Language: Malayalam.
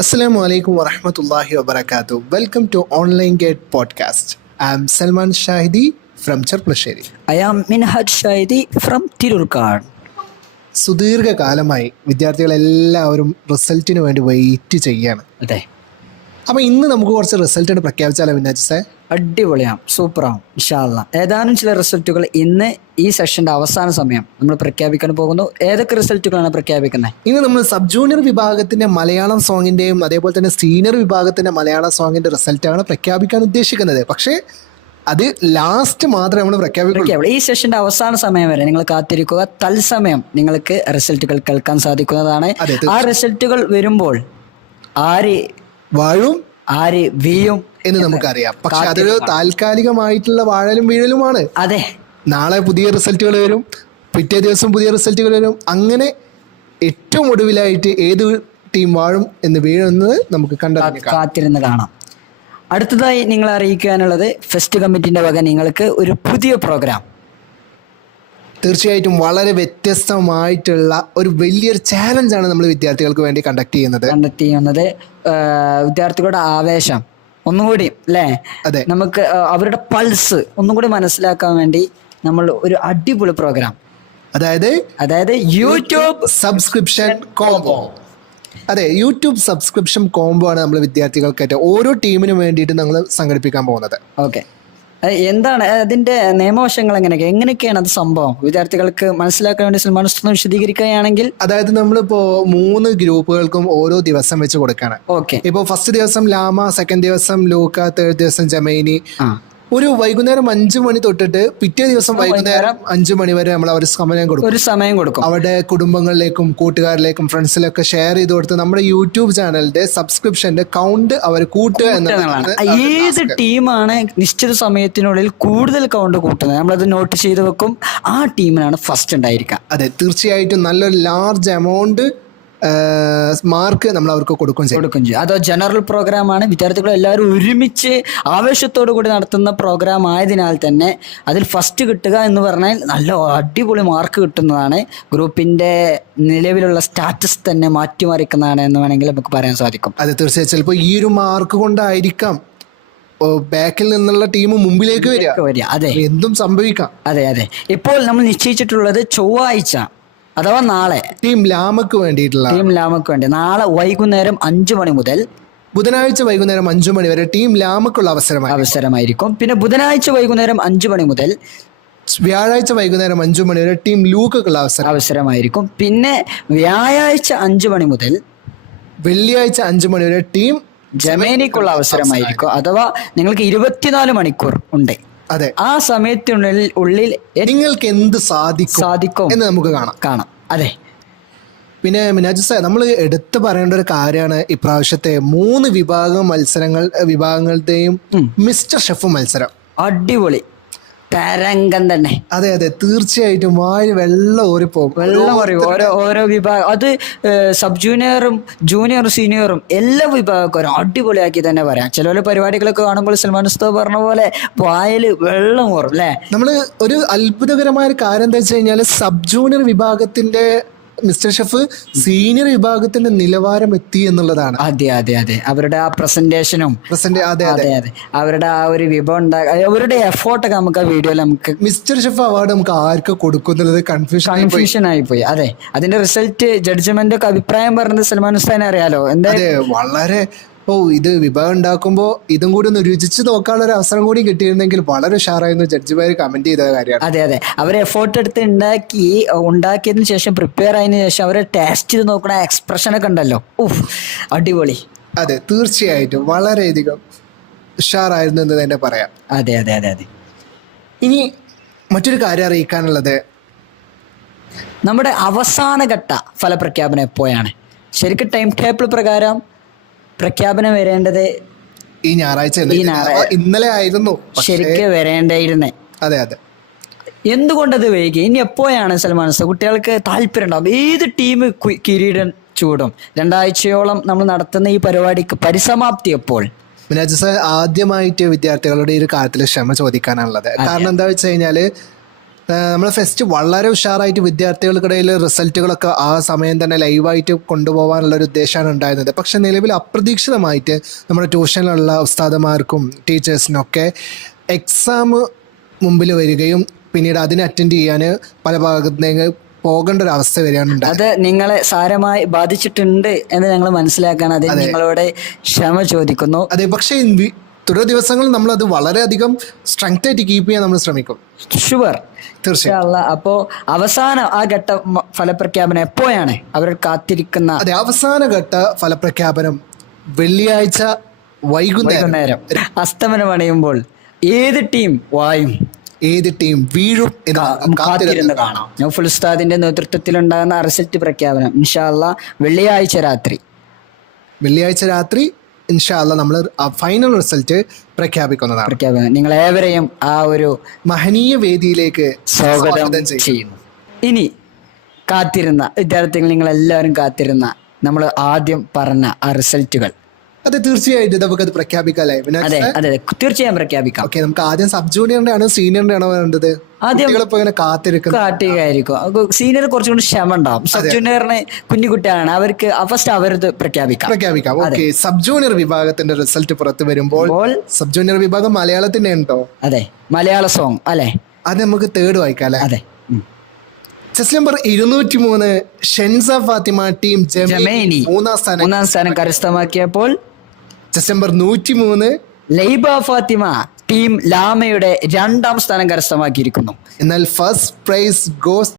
Assalamu alaikum wa rahmatullahi wa barakatuh. Welcome to Online Gate Podcast. I am Salman Shahidi from Charplasheri. I am Minhaj Shahidi from Tirurkad. സുദീർഘകാലമായി വിദ്യാർത്ഥികളെല്ലാവരും റിസൾട്ടിന് വേണ്ടി വെയിറ്റ് ചെയ്യാണ്. അതെ, അപ്പോൾ ഇന്ന് നമുക്ക് കുറച്ച് റിസൾട്ട് പ്രഖ്യാപിച്ചാലോ മിന്നാജ് സാർ? അടിപൊളിയാവും, സൂപ്പറാവും ഇൻഷാ അല്ലാ. ഏതാനും ചില റിസൾട്ടുകൾ ഇന്ന് ഈ സെഷന്റെ അവസാന സമയം നമ്മൾ പ്രഖ്യാപിക്കാൻ പോകുന്നു. ഏതൊക്കെ റിസൾട്ടുകളാണ് പ്രഖ്യാപിക്കുന്നത്? ഇന്ന് നമ്മൾ സബ് ജൂനിയർ വിഭാഗത്തിന്റെ മലയാളം സോങ്ങിന്റെയും അതേപോലെ തന്നെ സീനിയർ വിഭാഗത്തിന്റെ മലയാളം സോങ്ങിന്റെ റിസൾട്ടാണ് പ്രഖ്യാപിക്കാൻ ഉദ്ദേശിക്കുന്നത്. പക്ഷേ അത് ലാസ്റ്റ് മാത്രമേ നമ്മൾ പ്രഖ്യാപിക്കുള്ളൂ. ഈ സെഷന്റെ അവസാന സമയം വരെ നിങ്ങൾ കാത്തിരിക്കുക. തത്സമയം നിങ്ങൾക്ക് റിസൾട്ടുകൾ കേൾക്കാൻ സാധിക്കുന്നതാണ്. ആ റിസൾട്ടുകൾ വരുമ്പോൾ ആര് വാഴും ആര് വീഴും എന്ന് നമുക്കറിയാം. പക്ഷെ അതൊരു താൽക്കാലികമായിട്ടുള്ള വാഴലും വീഴലുമാണ്. അതെ, നാളെ പുതിയ റിസൾട്ടുകൾ വരും, പിറ്റേ ദിവസം പുതിയ റിസൾട്ടുകൾ വരും. അങ്ങനെ ഏറ്റവും ഒടുവിലായിട്ട് ഏത് ടീം വാഴും എന്ന് വീഴുന്നത് നമുക്ക് കാത്തിരുന്ന് കാണാം. അടുത്തതായി നിങ്ങളെ അറിയിക്കാനുള്ളത് ഫെസ്റ്റ് കമ്മിറ്റിന്റെ വക നിങ്ങൾക്ക് ഒരു പുതിയ പ്രോഗ്രാം, തീർച്ചയായിട്ടും വളരെ വ്യത്യസ്തമായിട്ടുള്ള ഒരു വലിയൊരു ചാലഞ്ചാണ് നമ്മൾ വിദ്യാർത്ഥികൾക്ക് വേണ്ടി കണ്ടക്ട് ചെയ്യുന്നത്. വിദ്യാർത്ഥികളുടെ ആവേശം ഒന്നുകൂടി അല്ലേ, അതെ, നമുക്ക് അവരുടെ പൾസ് ഒന്നുകൂടി മനസ്സിലാക്കാൻ വേണ്ടി നമ്മൾ ഒരു അടിപൊളി പ്രോഗ്രാം, അതായത് യൂട്യൂബ് സബ്സ്ക്രിപ്ഷൻ കോംബോ. അതെ, യൂട്യൂബ് സബ്സ്ക്രിപ്ഷൻ കോംബോ ആണ് നമ്മൾ വിദ്യാർത്ഥികൾക്കായിട്ട് ഓരോ ടീമിനും വേണ്ടിയിട്ട് നമ്മൾ സംഘടിപ്പിക്കാൻ പോകുന്നത്. ഓക്കെ, എന്താണ് അതിന്റെ നിയമവശങ്ങൾ? എങ്ങനെയൊക്കെയാണ് അത് സംഭവം? വിദ്യാർത്ഥികൾക്ക് മനസ്സിലാക്കാൻ വേണ്ടി സൽമാൻ ഉസ്താദ് വിശദീകരിക്കുകയാണെങ്കിൽ. അതായത് നമ്മളിപ്പോ 3 ഗ്രൂപ്പുകൾക്കും ഓരോ ദിവസം വെച്ച് കൊടുക്കാണ്. ഓക്കെ, ഇപ്പൊ ഫസ്റ്റ് ദിവസം ലാമ, സെക്കൻഡ് ദിവസം ലൂക്ക, തേർഡ് ദിവസം ജമൈനി. ഒരു വൈകുന്നേരം 5 മണി തൊട്ടിട്ട് പിറ്റേ ദിവസം വൈകുന്നേരം 5 മണി വരെ നമ്മൾ അവർ സമയം കൊടുക്കും. അവരുടെ കുടുംബങ്ങളിലേക്കും കൂട്ടുകാരിലേക്കും ഫ്രണ്ട്സിലൊക്കെ ഷെയർ ചെയ്ത് കൊടുത്ത് നമ്മുടെ യൂട്യൂബ് ചാനലിന്റെ സബ്സ്ക്രിപ്ഷന്റെ കൗണ്ട് അവർ കൂട്ടുക എന്നുള്ളതാണ്. ഏത് ടീമാണ് നിശ്ചിത സമയത്തിനുള്ളിൽ കൂടുതൽ കൗണ്ട് കൂട്ടുന്നത് നമ്മളത് നോട്ട് ചെയ്ത് വെക്കും. ആ ടീമിനാണ് ഫസ്റ്റ് ഉണ്ടായിരിക്കുക. അതെ, തീർച്ചയായിട്ടും നല്ലൊരു ലാർജ് എമൗണ്ട് മാർക്ക് നമ്മൾ അവർക്ക് കൊടുക്കും ചെയ്യും. അതോ ജനറൽ പ്രോഗ്രാമാണ്, വിദ്യാർത്ഥികൾ എല്ലാവരും ഒരുമിച്ച് ആവേശത്തോടു കൂടി നടത്തുന്ന പ്രോഗ്രാം ആയതിനാൽ തന്നെ അതിൽ ഫസ്റ്റ് കിട്ടുക എന്ന് പറഞ്ഞാൽ നല്ല അടിപൊളി മാർക്ക് കിട്ടുന്നതാണ്. ഗ്രൂപ്പിന്റെ നിലവിലുള്ള സ്റ്റാറ്റസ് തന്നെ മാറ്റിമറിക്കുന്നതാണ് എന്ന് വേണമെങ്കിൽ നമുക്ക് പറയാൻ സാധിക്കും. അതെ, തീർച്ചയായും ചിലപ്പോൾ ഈ ഒരു മാർക്ക് കൊണ്ടായിരിക്കാം ബാക്കിൽ നിന്നുള്ള ടീം മുമ്പിലേക്ക് വരിക. അതെ, എന്തും സംഭവിക്കാം. അതെ, ഇപ്പോൾ നമ്മൾ നിശ്ചയിച്ചിട്ടുള്ളത് ചൊവ്വാഴ്ച അഥവാ നാളെ ടീം ലാമക്ക് വേണ്ടി നാളെ വൈകുന്നേരം 5 മണി മുതൽ ബുധനാഴ്ച വൈകുന്നേരം 5 മണി വരെ ടീം ലാമക്കുള്ള അവസരമായിരിക്കും. പിന്നെ ബുധനാഴ്ച വൈകുന്നേരം 5 മണി മുതൽ വ്യാഴാഴ്ച വൈകുന്നേരം 5 മണി വരെ ടീം ലൂക്കുള്ള അവസരമായിരിക്കും. പിന്നെ വ്യാഴാഴ്ച 5 മണി മുതൽ വെള്ളിയാഴ്ച 5 മണി വരെ ടീം ജമേനിക്കുള്ള അവസരമായിരിക്കും. അഥവാ നിങ്ങൾക്ക് 24 മണിക്കൂർ ഉണ്ട്. അതെ, ആ സമയത്തിനുള്ളിൽ നിങ്ങൾക്ക് എന്ത് സാധിക്കും എന്ന് നമുക്ക് കാണാം. അതെ, പിന്നെ മിനാജ് സാർ, നമ്മൾ എടുത്തു പറയേണ്ട ഒരു കാര്യമാണ് ഇപ്രാവശ്യത്തെ 3 വിഭാഗങ്ങളുടെയും മിസ്റ്റർ ഷെഫ് മത്സരം. അടിപൊളി തരംഗം തന്നെ. അതെ, തീർച്ചയായിട്ടും വെള്ളം ഓരോ വിഭാഗം, അത് സബ് ജൂനിയറും ജൂനിയറും സീനിയറും എല്ലാ വിഭാഗക്കാരും അടിപൊളിയാക്കി തന്നെ പറയാം. ചില പരിപാടികളൊക്കെ കാണുമ്പോൾ സൽമാൻ ഉസ്താദ് പറഞ്ഞ പോലെ വായില് വെള്ളം കയറും അല്ലേ. നമ്മള് ഒരു അത്ഭുതകരമായ ഒരു കാര്യം എന്താ വെച്ച് കഴിഞ്ഞാല് സബ് ജൂനിയർ വിഭാഗത്തിന്റെ മിസ്റ്റർ ഷെഫ് സീനിയർ വിഭാഗത്തിന്റെ നിലവാരം എത്തി എന്നുള്ളതാണ്. അതെ, അവരുടെ ആ പ്രസന്റേഷനും അതെ, അവരുടെ ആ ഒരു വിഭവം അവരുടെ എഫോർട്ടൊക്കെ നമുക്ക് ആ വീഡിയോയിൽ നമുക്ക് മിസ്റ്റർ ഷെഫ് അവാർഡ് നമുക്ക് ആർക്ക് കൊടുക്കുന്നത് കൺഫ്യൂഷൻ ആയിപ്പോയി. അതെ, അതിന്റെ റിസൾട്ട് ജഡ്ജ്മെന്റ് ഒക്കെ അഭിപ്രായം പറഞ്ഞത് സൽമാൻ ഉസ്താദിനെ അറിയാലോ. വളരെ ഇത് വിഭവം ഉണ്ടാക്കുമ്പോൾ ഇതും കൂടി ഒന്ന് രുചിച്ച് നോക്കാനുള്ള ഒരു അവസരം കൂടി കിട്ടിയിരുന്നെങ്കിൽ വളരെ ഉഷാറായിരുന്നു ജഡ്ജിമാർ കമന്റ് ചെയ്ത കാര്യമാണ്. അതെ, അവർ എഫോർട്ട് എടുത്ത് ഉണ്ടാക്കിയതിനു ശേഷം പ്രിപ്പയർ ആയതിനു ശേഷം അവരെ ടേസ്റ്റ് ചെയ്ത് നോക്കണ എക്സ്പ്രഷൻ ഒക്കെ ഉണ്ടല്ലോ, അടിപൊളി. അതെ, തീർച്ചയായിട്ടും വളരെയധികം ഉഷാറായിരുന്നു എന്ന് തന്നെ പറയാം. അതെ. ഇനി മറ്റൊരു കാര്യം അറിയിക്കാനുള്ളത്, നമ്മുടെ അവസാനഘട്ട ഫലപ്രഖ്യാപനം എപ്പോഴാണ്? ശരിക്കും ടൈം ടേബിൾ പ്രകാരം പ്രഖ്യാപനം വരേണ്ടത് ഈ ഞായറാഴ്ച ഇന്നലെ ആയിരുന്നു ശരിക്കും വരേണ്ടായിരുന്നേ. അതെ, എന്തുകൊണ്ടത് വൈകി? ഇനി എപ്പോഴാണ് സൽമാൻ ഉസ്താദ് കുട്ടികൾക്ക് താല്പര്യം ഉണ്ടാവും? ഏത് ടീം കിരീടം ചൂടും? 2 ആഴ്ചയോളം നമ്മൾ നടത്തുന്ന ഈ പരിപാടിക്ക് പരിസമാപ്തി എപ്പോൾ? മിനാജ് സാർ, ആദ്യമായിട്ട് വിദ്യാർത്ഥികളുടെ ഈ ഒരു കാര്യത്തിൽ ക്ഷമ ചോദിക്കാനുള്ളത്. കാരണം എന്താ വെച്ച് കഴിഞ്ഞാല് നമ്മളെ ഫെസ്റ്റ് വളരെ ഉഷാറായിട്ട് വിദ്യാർത്ഥികൾക്കിടയിൽ റിസൾട്ടുകളൊക്കെ ആ സമയം തന്നെ ലൈവായിട്ട് കൊണ്ടുപോകാനുള്ള ഒരു ഉദ്ദേശമാണ് ഉണ്ടായിരുന്നത്. പക്ഷെ നിലവിൽ അപ്രതീക്ഷിതമായിട്ട് നമ്മുടെ ട്യൂഷനിലുള്ള ഉസ്താദുമാർക്കും ടീച്ചേഴ്സിനൊക്കെ എക്സാം മുമ്പിൽ വരികയും പിന്നീട് അതിനെ അറ്റൻഡ് ചെയ്യാൻ പല ഭാഗത്തേക്ക് പോകേണ്ട ഒരു അവസ്ഥ വരികയാണ് ഉണ്ടായത്. അത് നിങ്ങളെ സാരമായി ബാധിച്ചിട്ടുണ്ട് എന്ന് ഞങ്ങൾ മനസ്സിലാക്കാൻ അതിൽ നിങ്ങളോട് ക്ഷമ ചോദിക്കുന്നു. അതെ, പക്ഷേ തുടർ ദിവസങ്ങളിൽ നമ്മൾ അത് വളരെയധികം സ്ട്രെങ്ത് ആയിട്ട് കീപ്പ് ചെയ്യാൻ നമ്മൾ ശ്രമിക്കും. ഷുവർ, തീർച്ചയായും. അപ്പോ അവസാനം ആ ഘട്ട ഫലപ്രഖ്യാപനം എപ്പോഴാണ് അവർ കാത്തിരിക്കുന്ന? അതെ, അവസാന ഘട്ട ഫലപ്രഖ്യാപനം വെള്ളിയാഴ്ച വൈകുന്നേരം അസ്തമനം അണയുമ്പോൾ ഏത് ടീം വായും ഏത് ടീം വീഴും കാത്തിരുന്ന് കാണാം. നൗഫൽ ഉസ്താദിന്റെ നേതൃത്വത്തിലുണ്ടാകുന്ന റിസൾട്ട് പ്രഖ്യാപനം ഇൻഷാ അല്ലാ വെള്ളിയാഴ്ച രാത്രി ഇൻഷാ അല്ലാ നമ്മൾ ഫൈനൽ റിസൾട്ട് പ്രഖ്യാപിക്കുന്നതാണ്. നിങ്ങളേവരെയും ആ ഒരു മഹനീയ വേദിയിലേക്ക് സ്വാഗതം ചെയ്യുന്നു. ഇനി കാത്തിരുന്ന വിദ്യാർത്ഥികൾ, നിങ്ങളെല്ലാവരും കാത്തിരുന്ന നമ്മൾ ആദ്യം പറഞ്ഞ ആ റിസൾട്ടുകൾ, അതെ തീർച്ചയായിട്ടും നമുക്കത് പ്രഖ്യാപിക്കാല്ലേ? അതെ തീർച്ചയായും പ്രഖ്യാപിക്കാം. ഓക്കെ, നമുക്ക് ആദ്യം സബ് ജൂനിയറിന്റെ ആണോ സീനിയറിന്റെ ആണോ വേണ്ടത്? ആദ്യം കാത്തിരിക്കും. സീനിയർ കുറച്ചുകൂടി ക്ഷമ ഉണ്ടാവും. സബ് ജൂനിയറിന് കുഞ്ഞുകുട്ടിയാണ്, അവർക്ക് ഫസ്റ്റ് അവരത് പ്രഖ്യാപിക്കാം. ഓക്കെ, സബ് ജൂനിയർ വിഭാഗത്തിന്റെ റിസൾട്ട് പുറത്തു വരുമ്പോൾ സബ് ജൂനിയർ വിഭാഗം മലയാളത്തിന്റെ ഉണ്ടോ? അതെ, മലയാള സോങ് അല്ലെ? അത് നമുക്ക് തേർഡ് വായിക്കാം അല്ലെ? അതെ. Chest number 203 Shenza Fathima team Gemini മൂന്നാം സ്ഥാനം കരസ്ഥമാക്കിയപ്പോൾ chest number 103 Laiba Fathima team ലാമയുടെ 2ാം സ്ഥാനം കരസ്ഥമാക്കിയിരിക്കുന്നു. എന്നാൽ ഫസ്റ്റ് പ്രൈസ് ഗോസ്